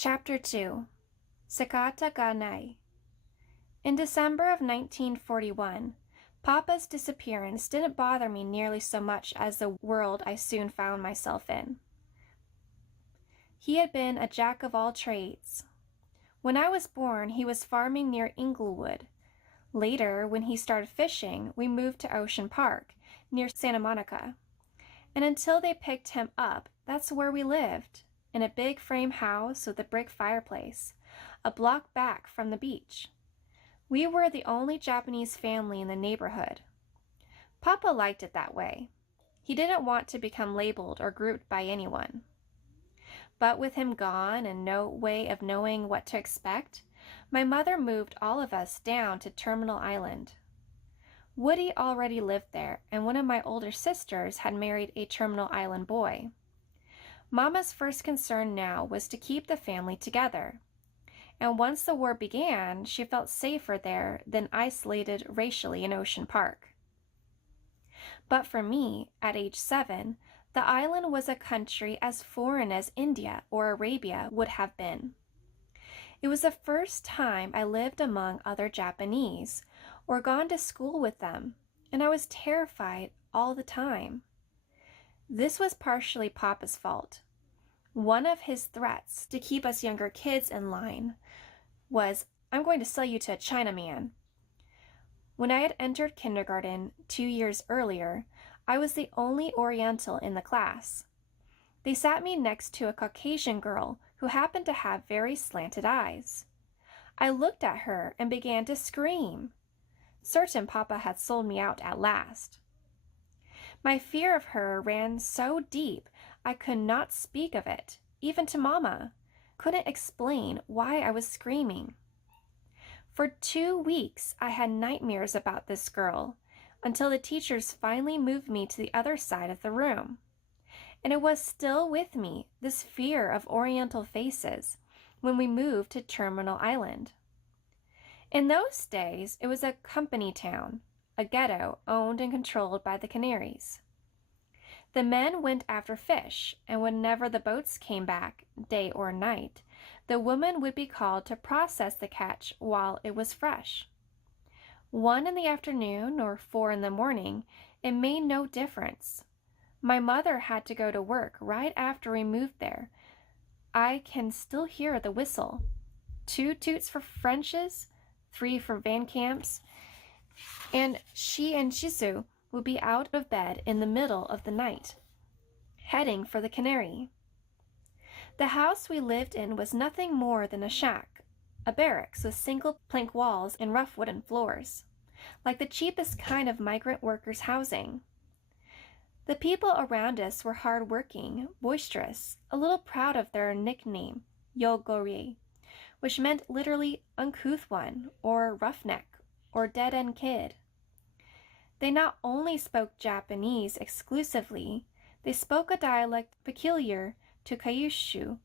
Chapter 2 Sakata ga Nai. In December of 1941, Papa's disappearance didn't bother me nearly so much as the world I soon found myself in. He had been a jack of all trades. When I was born, he was farming near Inglewood. Later, when he started fishing, we moved to Ocean Park, near Santa Monica. And until they picked him up, that's where we lived, in a big frame house with a brick fireplace, a block back from the beach. We were the only Japanese family in the neighborhood. Papa liked it that way. He didn't want to become labeled or grouped by anyone. But with him gone and no way of knowing what to expect, my mother moved all of us down to Terminal Island. Woody already lived there, and one of my older sisters had married a Terminal Island boy. Mama's first concern now was to keep the family together. And once the war began, she felt safer there than isolated racially in Ocean Park. But for me, at age 7, the island was a country as foreign as India or Arabia would have been. It was the first time I lived among other Japanese or gone to school with them, and I was terrified all the time. This was partially Papa's fault. One of his threats to keep us younger kids in line was, "I'm going to sell you to a Chinaman." When I had entered kindergarten 2 years earlier, I was the only Oriental in the class. They sat me next to a Caucasian girl who happened to have very slanted eyes. I looked at her and began to scream. Certain Papa had sold me out at last. My fear of her ran so deep I could not speak of it, even to Mama. Couldn't explain why I was screaming. For 2 weeks I had nightmares about this girl, until the teachers finally moved me to the other side of the room. And it was still with me, this fear of Oriental faces, when we moved to Terminal Island. In those days, it was a company town, a ghetto owned and controlled by the Canaries. The men went after fish, and whenever the boats came back, day or night, the women would be called to process the catch while it was fresh. 1 in the afternoon or 4 in the morning, it made no difference. My mother had to go to work right after we moved there. I can still hear the whistle. 2 toots for French's, 3 for Van Camp's, and she and Shizu would be out of bed in the middle of the night, heading for the Canary. The house we lived in was nothing more than a shack, a barracks with single plank walls and rough wooden floors, like the cheapest kind of migrant workers' housing. The people around us were hard-working, boisterous, a little proud of their nickname, Yogori, which meant literally uncouth one, or roughneck, or dead-end kid. They not only spoke Japanese exclusively, they spoke a dialect peculiar to Kyushu,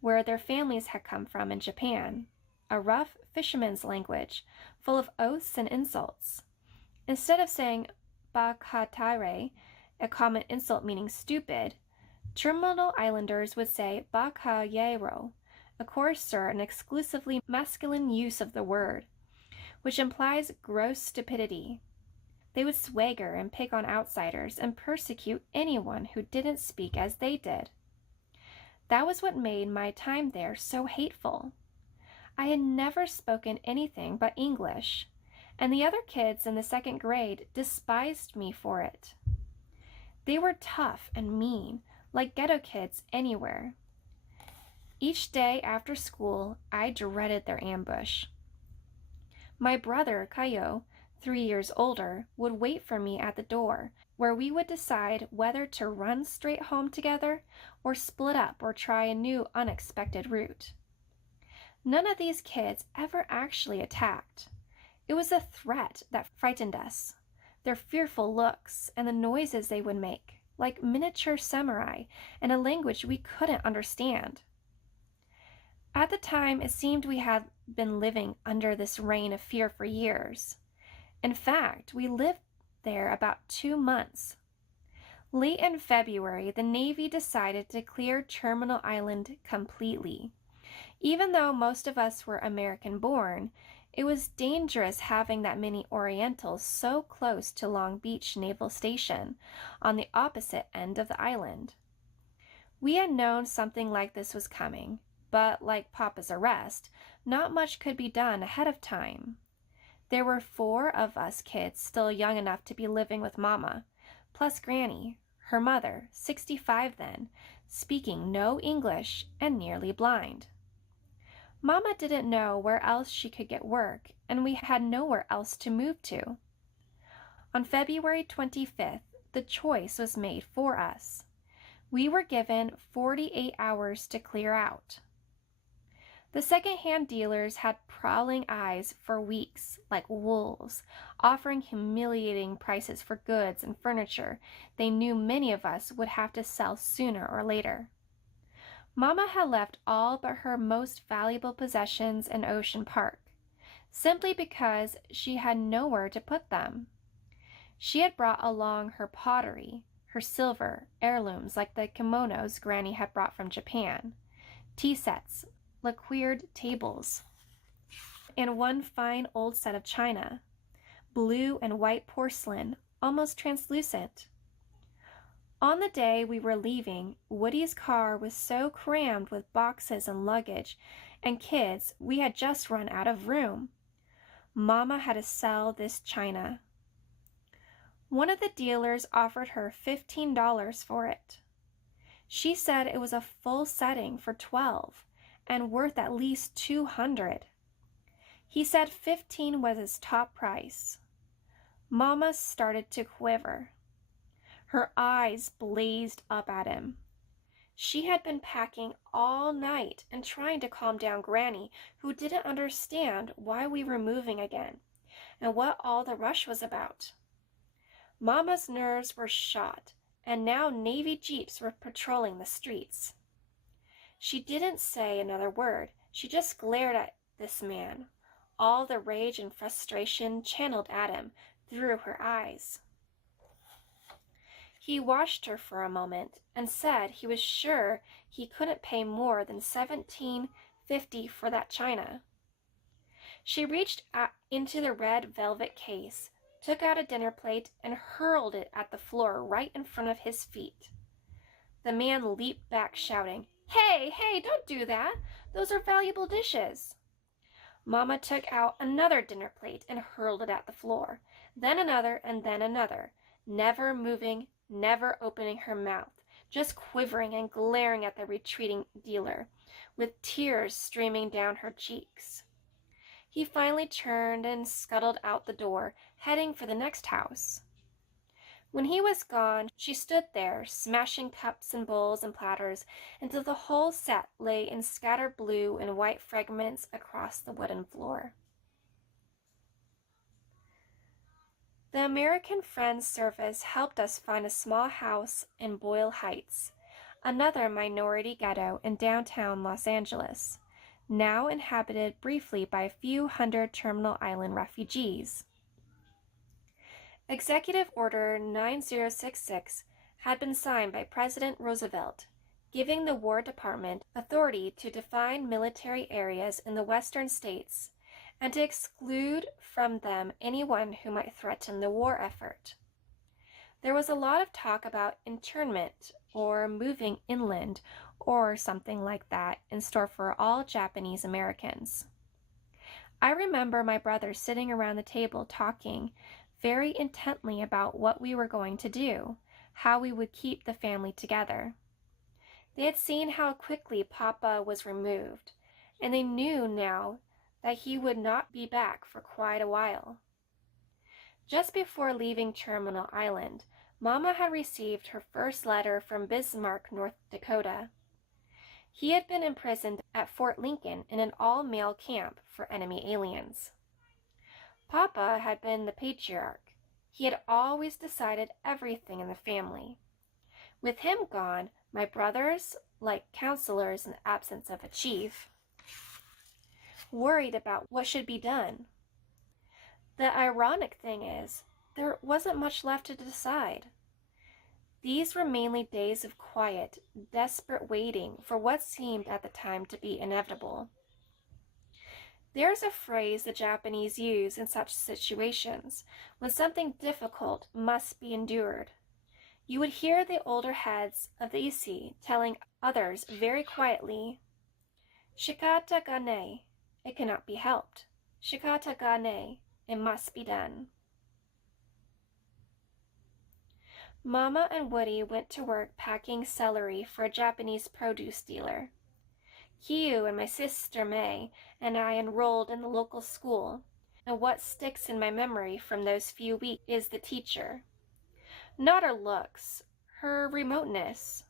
where their families had come from in Japan, a rough fisherman's language full of oaths and insults. Instead of saying bakatare, a common insult meaning stupid, Terminal Islanders would say bakayero, a coarser and exclusively masculine use of the word, which implies gross stupidity. They would swagger and pick on outsiders and persecute anyone who didn't speak as they did. That was what made my time there so hateful. I had never spoken anything but English, and the other kids in the 2nd grade despised me for it. They were tough and mean, like ghetto kids anywhere. Each day after school, I dreaded their ambush. My brother, Kayo, 3 years older, would wait for me at the door, where we would decide whether to run straight home together or split up or try a new unexpected route. None of these kids ever actually attacked. It was the threat that frightened us, their fearful looks and the noises they would make, like miniature samurai in a language we couldn't understand. At the time, it seemed we had been living under this reign of fear for years. In fact, we lived there about 2 months. Late in February, the Navy decided to clear Terminal Island completely. Even though most of us were American-born, it was dangerous having that many Orientals so close to Long Beach Naval Station on the opposite end of the island. We had known something like this was coming, but like Papa's arrest, not much could be done ahead of time. There were 4 of us kids still young enough to be living with Mama, plus Granny, her mother, 65 then, speaking no English and nearly blind. Mama didn't know where else she could get work, and we had nowhere else to move to. On February 25th, the choice was made for us. We were given 48 hours to clear out. The second-hand dealers had prowling eyes for weeks, like wolves, offering humiliating prices for goods and furniture they knew many of us would have to sell sooner or later. Mama had left all but her most valuable possessions in Ocean Park, simply because she had nowhere to put them. She had brought along her pottery, her silver, heirlooms like the kimonos Granny had brought from Japan, tea sets, lacquered tables, and one fine old set of china, blue and white porcelain, almost translucent. On the day we were leaving, Woody's car was so crammed with boxes and luggage and kids we had just run out of room. Mama had to sell this china. One of the dealers offered her $15 for it. She said it was a full setting for 12 and worth at least $200. He said 15 was his top price. Mama started to quiver. Her eyes blazed up at him. She had been packing all night and trying to calm down Granny, who didn't understand why we were moving again and what all the rush was about. Mama's nerves were shot, and now Navy jeeps were patrolling the streets. She didn't say another word. She just glared at this man, all the rage and frustration channeled at him through her eyes. He watched her for a moment and said he was sure he couldn't pay more than $17.50 for that china. She reached into the red velvet case, took out a dinner plate, and hurled it at the floor right in front of his feet. The man leaped back, shouting, "Hey, hey, don't do that! Those are valuable dishes!" Mama took out another dinner plate and hurled it at the floor, then another and then another, never moving, never opening her mouth, just quivering and glaring at the retreating dealer, with tears streaming down her cheeks. He finally turned and scuttled out the door, heading for the next house. When he was gone, she stood there, smashing cups and bowls and platters until the whole set lay in scattered blue and white fragments across the wooden floor. The American Friends Service helped us find a small house in Boyle Heights, another minority ghetto in downtown Los Angeles, now inhabited briefly by a few hundred Terminal Island refugees. Executive Order 9066 had been signed by President Roosevelt, giving the War Department authority to define military areas in the western states and to exclude from them anyone who might threaten the war effort. There was a lot of talk about internment or moving inland or something like that in store for all Japanese Americans. I remember my brothers sitting around the table talking very intently about what we were going to do, how we would keep the family together. They had seen how quickly Papa was removed, and they knew now that he would not be back for quite a while. Just before leaving Terminal Island, Mama had received her first letter from Bismarck, North Dakota. He had been imprisoned at Fort Lincoln in an all-male camp for enemy aliens. Papa had been the patriarch. He had always decided everything in the family. With him gone, my brothers, like counselors in the absence of a chief, worried about what should be done. The ironic thing is, there wasn't much left to decide. These were mainly days of quiet, desperate waiting for what seemed at the time to be inevitable. There's a phrase the Japanese use in such situations, when something difficult must be endured. You would hear the older heads of the issue telling others very quietly, "Shikata ga ne," it cannot be helped. "Shikata ga ne," it must be done. Mama and Woody went to work packing celery for a Japanese produce dealer. Hugh and my sister May and I enrolled in the local school, and what sticks in my memory from those few weeks is the teacher. Not her looks, her remoteness.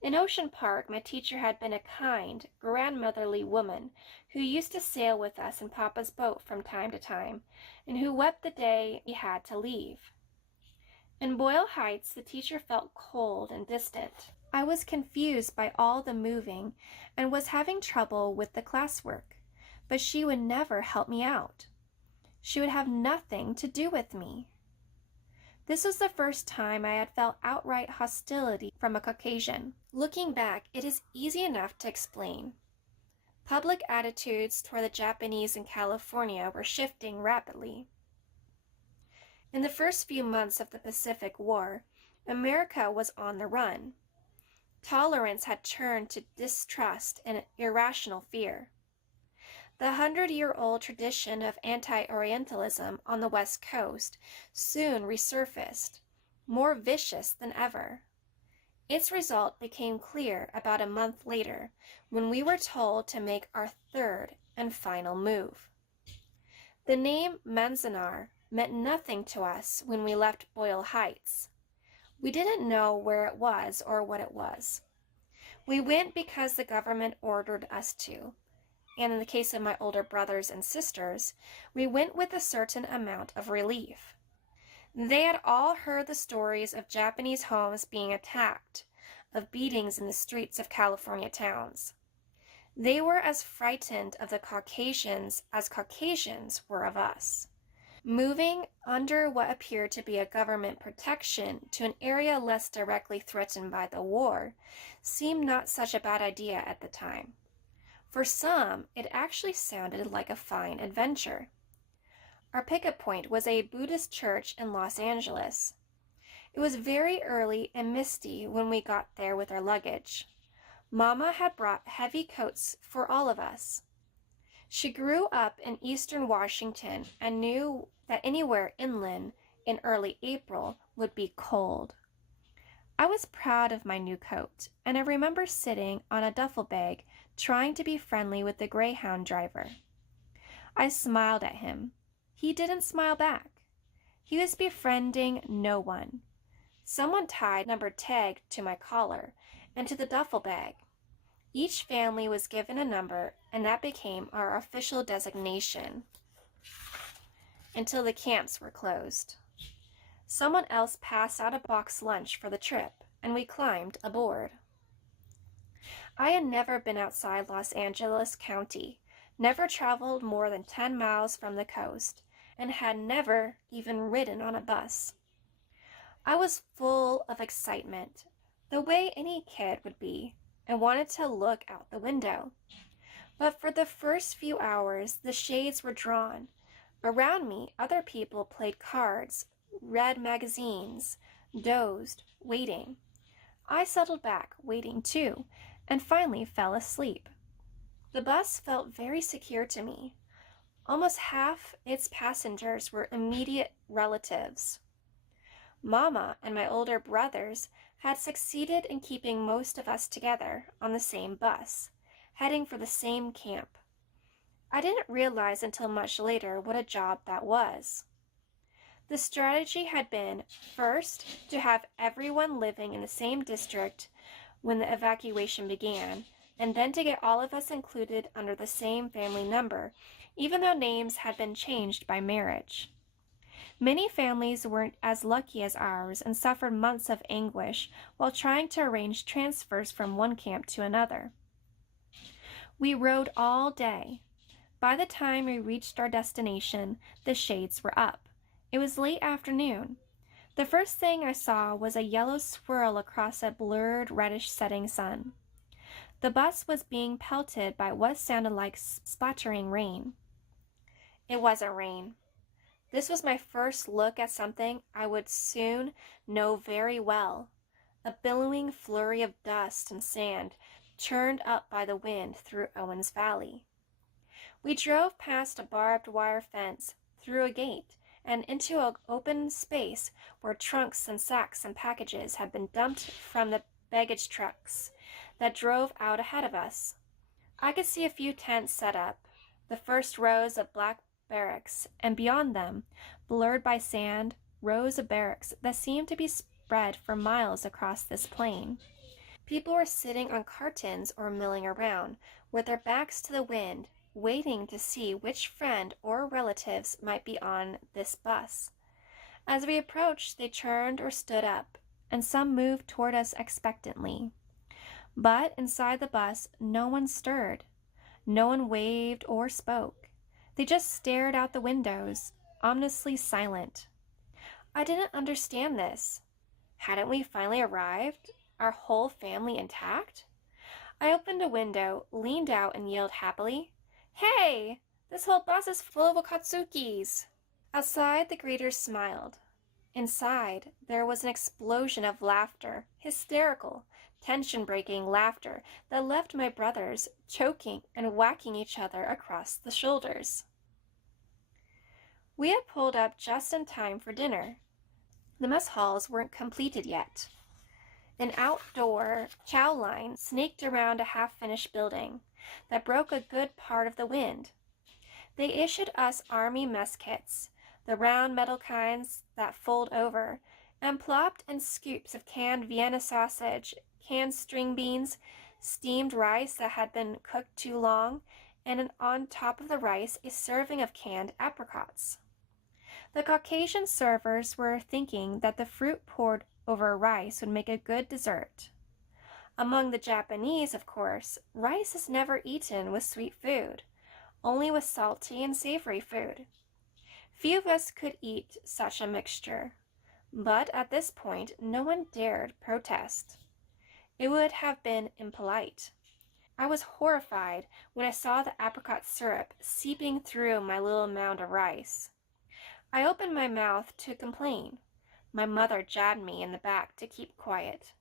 In Ocean Park, my teacher had been a kind, grandmotherly woman who used to sail with us in Papa's boat from time to time, and who wept the day we had to leave. In Boyle Heights, the teacher felt cold and distant. I was confused by all the moving and was having trouble with the classwork, but she would never help me out. She would have nothing to do with me. This was the first time I had felt outright hostility from a Caucasian. Looking back, it is easy enough to explain. Public attitudes toward the Japanese in California were shifting rapidly. In the first few months of the Pacific War, America was on the run. Tolerance had turned to distrust and irrational fear. The 100-year-old tradition of anti-Orientalism on the West Coast soon resurfaced, more vicious than ever. Its result became clear about a month later when we were told to make our third and final move. The name Manzanar meant nothing to us when we left Boyle Heights. We didn't know where it was or what it was. We went because the government ordered us to, and in the case of my older brothers and sisters, we went with a certain amount of relief. They had all heard the stories of Japanese homes being attacked, of beatings in the streets of California towns. They were as frightened of the Caucasians as Caucasians were of us. Moving under what appeared to be a government protection to an area less directly threatened by the war seemed not such a bad idea at the time. For some, it actually sounded like a fine adventure. Our pickup point was a Buddhist church in Los Angeles. It was very early and misty when we got there with our luggage. Mama had brought heavy coats for all of us. She grew up in eastern Washington and knew that anywhere inland in early April would be cold. I was proud of my new coat, and I remember sitting on a duffel bag trying to be friendly with the Greyhound driver. I smiled at him. He didn't smile back. He was befriending no one. Someone tied numbered tag to my collar and to the duffel bag. Each family was given a number, and that became our official designation until the camps were closed. Someone else passed out a box lunch for the trip, and we climbed aboard. I had never been outside Los Angeles County, never traveled more than 10 miles from the coast, and had never even ridden on a bus. I was full of excitement, the way any kid would be, and wanted to look out the window. But for the first few hours, the shades were drawn. Around me, other people played cards, read magazines, dozed, waiting. I settled back, waiting too, and finally fell asleep. The bus felt very secure to me. Almost half its passengers were immediate relatives. Mama and my older brothers had succeeded in keeping most of us together on the same bus, heading for the same camp. I didn't realize until much later what a job that was. The strategy had been, first, to have everyone living in the same district when the evacuation began, and then to get all of us included under the same family number, even though names had been changed by marriage. Many families weren't as lucky as ours and suffered months of anguish while trying to arrange transfers from one camp to another. We rode all day. By the time we reached our destination, the shades were up. It was late afternoon. The first thing I saw was a yellow swirl across a blurred reddish setting sun. The bus was being pelted by what sounded like splattering rain. It wasn't rain. This was my first look at something I would soon know very well, a billowing flurry of dust and sand churned up by the wind through Owens Valley. We drove past a barbed wire fence, through a gate, and into an open space where trunks and sacks and packages had been dumped from the baggage trucks that drove out ahead of us. I could see a few tents set up, the first rows of black barracks, and beyond them, blurred by sand, rows of barracks that seemed to be spread for miles across this plain. People were sitting on cartons or milling around, with their backs to the wind, waiting to see which friend or relatives might be on this bus. As we approached, they turned or stood up, and some moved toward us expectantly. But inside the bus, no one stirred. No one waved or spoke. They just stared out the windows, ominously silent. I didn't understand this. Hadn't we finally arrived? Our whole family intact? I opened a window, leaned out, and yelled happily, "Hey! This whole bus is full of Wakatsukis!" Outside, the greeters smiled. Inside, there was an explosion of laughter, hysterical, tension-breaking laughter that left my brothers choking and whacking each other across the shoulders. We had pulled up just in time for dinner. The mess halls weren't completed yet. An outdoor chow line snaked around a half-finished building that broke a good part of the wind. They issued us Army mess kits, the round metal kinds that fold over, and plopped in scoops of canned Vienna sausage, canned string beans, steamed rice that had been cooked too long, and on top of the rice a serving of canned apricots. The Caucasian servers were thinking that the fruit poured over rice would make a good dessert. Among the Japanese, of course, rice is never eaten with sweet food, only with salty and savory food. Few of us could eat such a mixture, but at this point no one dared protest. It would have been impolite. I was horrified when I saw the apricot syrup seeping through my little mound of rice. I opened my mouth to complain. My mother jabbed me in the back to keep quiet.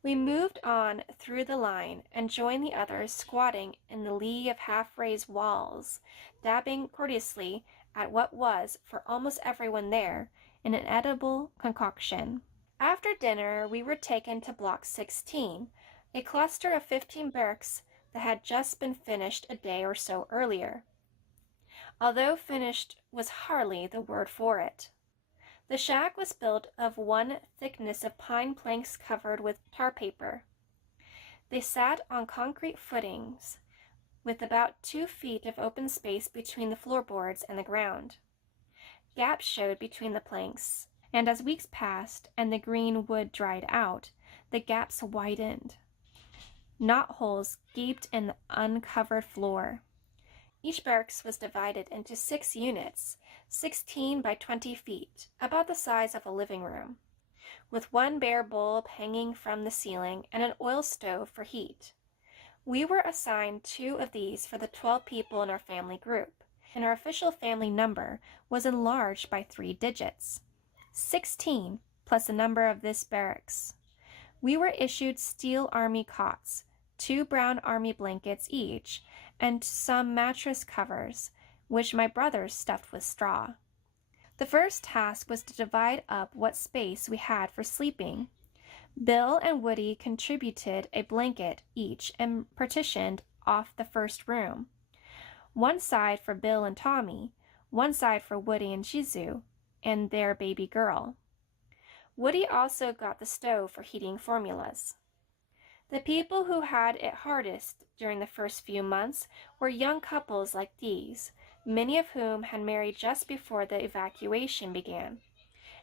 We moved on through the line and joined the others squatting in the lee of half-raised walls, dabbing courteously at what was, for almost everyone there, an edible concoction. After dinner, we were taken to Block 16, a cluster of 15 barracks that had just been finished a day or so earlier, although finished was hardly the word for it. The shack was built of one thickness of pine planks covered with tar paper. They sat on concrete footings, with about 2 feet of open space between the floorboards and the ground. Gaps showed between the planks, and as weeks passed and the green wood dried out, the gaps widened. Knotholes gaped in the uncovered floor. Each barracks was divided into 6 units, 16 by 20 feet, about the size of a living room, with one bare bulb hanging from the ceiling and an oil stove for heat. We were assigned 2 of these for the 12 people in our family group, and our official family number was enlarged by 3 digits, 16 plus the number of this barracks. We were issued steel army cots, 2 brown army blankets each, and some mattress covers, which my brothers stuffed with straw. The first task was to divide up what space we had for sleeping. Bill and Woody contributed a blanket each and partitioned off the first room. One side for Bill and Tommy, one side for Woody and Shizu, and their baby girl. Woody also got the stove for heating formulas. The people who had it hardest during the first few months were young couples like these, many of whom had married just before the evacuation began,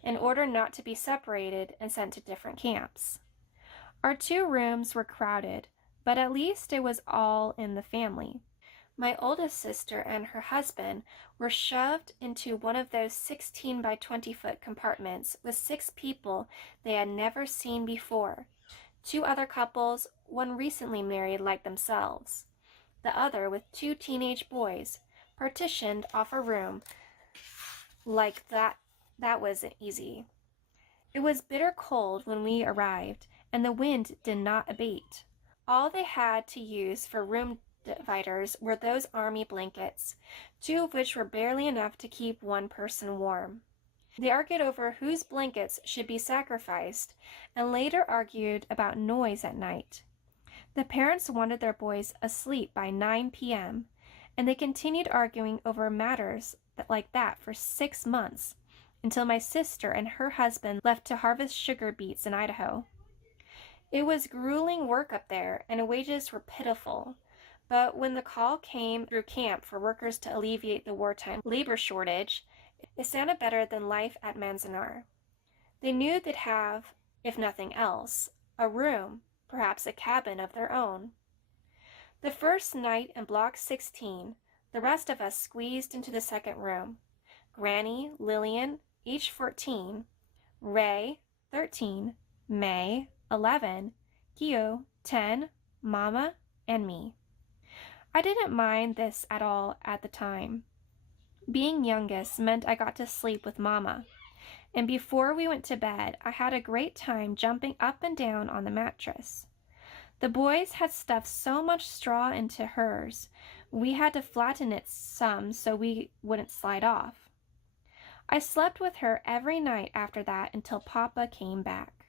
in order not to be separated and sent to different camps. Our 2 rooms were crowded, but at least it was all in the family. My oldest sister and her husband were shoved into one of those 16 by 20-foot compartments with 6 people they had never seen before. 2 other couples, one recently married like themselves, the other with 2 teenage boys, partitioned off a room like that. That wasn't easy. It was bitter cold when we arrived, and the wind did not abate. All they had to use for room dividers were those army blankets, 2 of which were barely enough to keep one person warm. They argued over whose blankets should be sacrificed, and later argued about noise at night. The parents wanted their boys asleep by 9 p.m., and they continued arguing over matters like that for 6 months, until my sister and her husband left to harvest sugar beets in Idaho. It was grueling work up there, and wages were pitiful. But when the call came through camp for workers to alleviate the wartime labor shortage, it sounded better than life at Manzanar. They knew they'd have, if nothing else, a room, perhaps a cabin of their own. The first night in Block 16, the rest of us squeezed into the second room. Granny, Lillian, each 14, Ray, 13, May, 11, Gio, 10, Mama, and me. I didn't mind this at all at the time. Being youngest meant I got to sleep with Mama, and before we went to bed, I had a great time jumping up and down on the mattress. The boys had stuffed so much straw into hers, we had to flatten it some so we wouldn't slide off. I slept with her every night after that until Papa came back.